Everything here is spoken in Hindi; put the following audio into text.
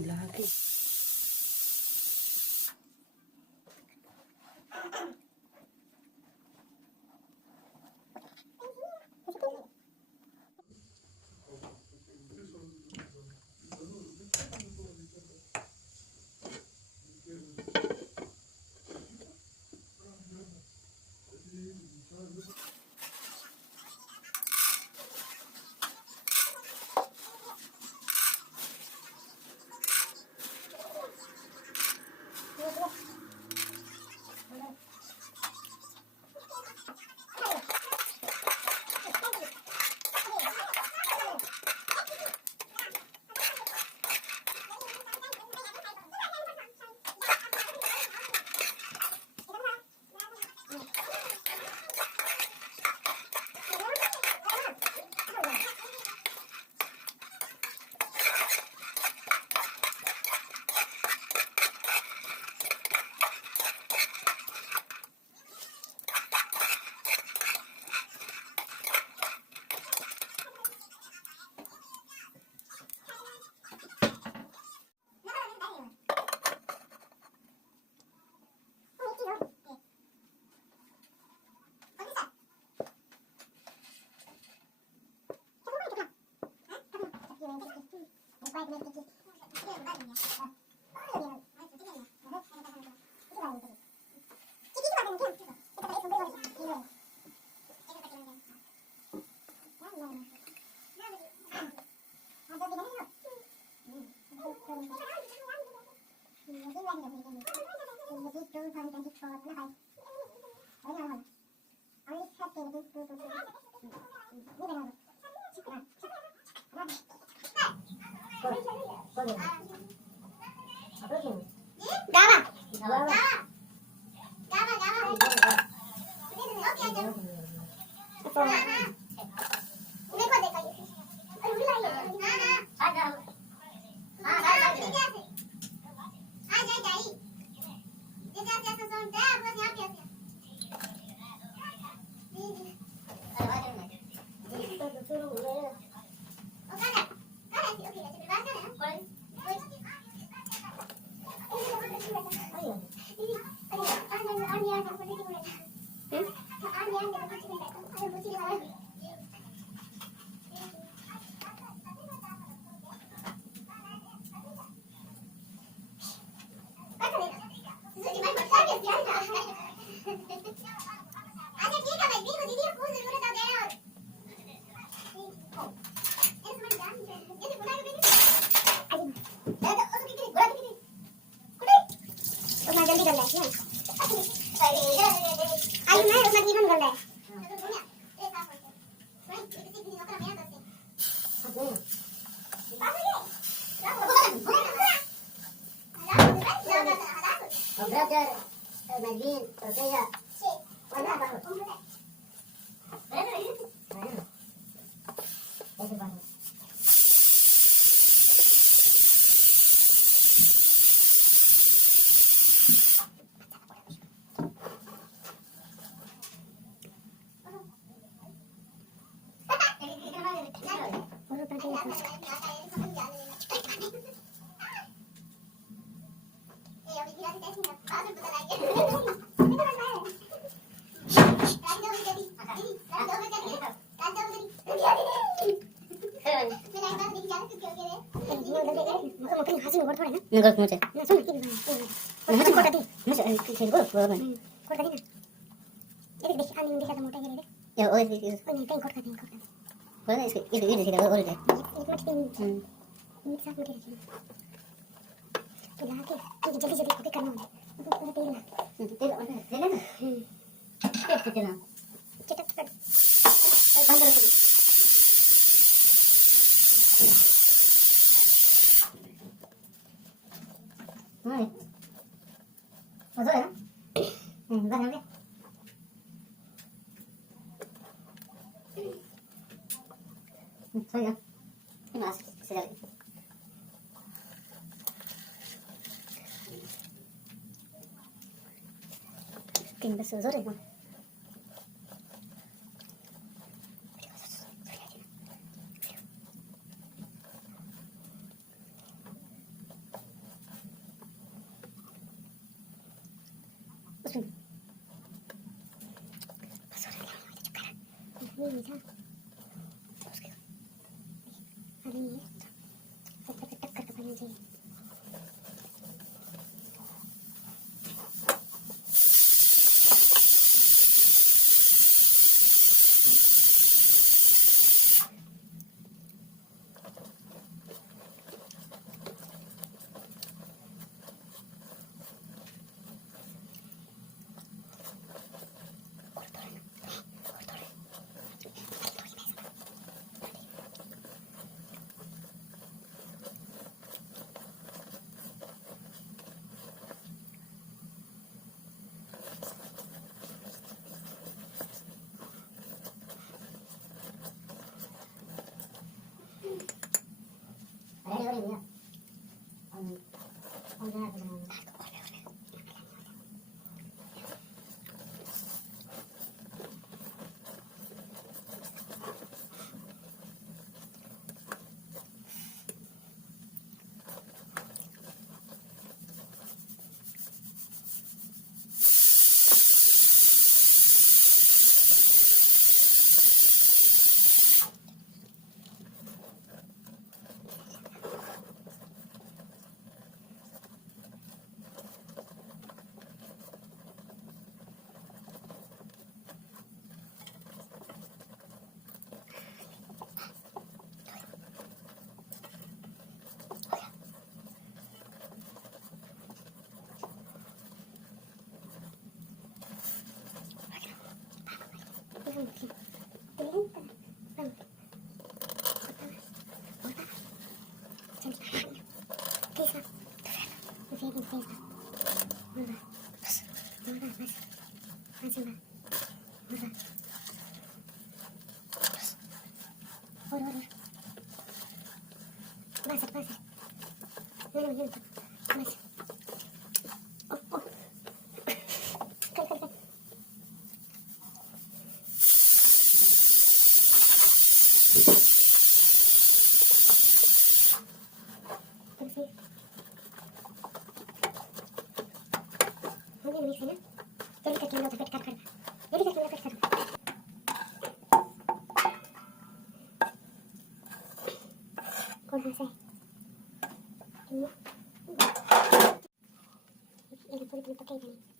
Lagi. Nggak muncul. Muncul kota di. Muncul sini gua gua. Kota di na. Ini deh angin di sana motor ini. Ya oh ini. Oh ini kan kota di kota. Kota ini sih kalau udah. Ini mati. Ini sah mati sini. Tuh lagi. Ini jadi kopi karena udah. Udah tiga. Tiga udah. Tiga na. Tiga na. Cetak cepat. Bandar lagi. Rồi. Rồi rồi đó. Ra làm đi. Thôi rồi. Nhưng mà sẽ lại. Kinh bớt rồi không? नहीं था उसके अरे ये सब तक टक्कर तो करना चाहिए अरे अरे भैया और जरा कौन सा है ये पूरी पकड़ गई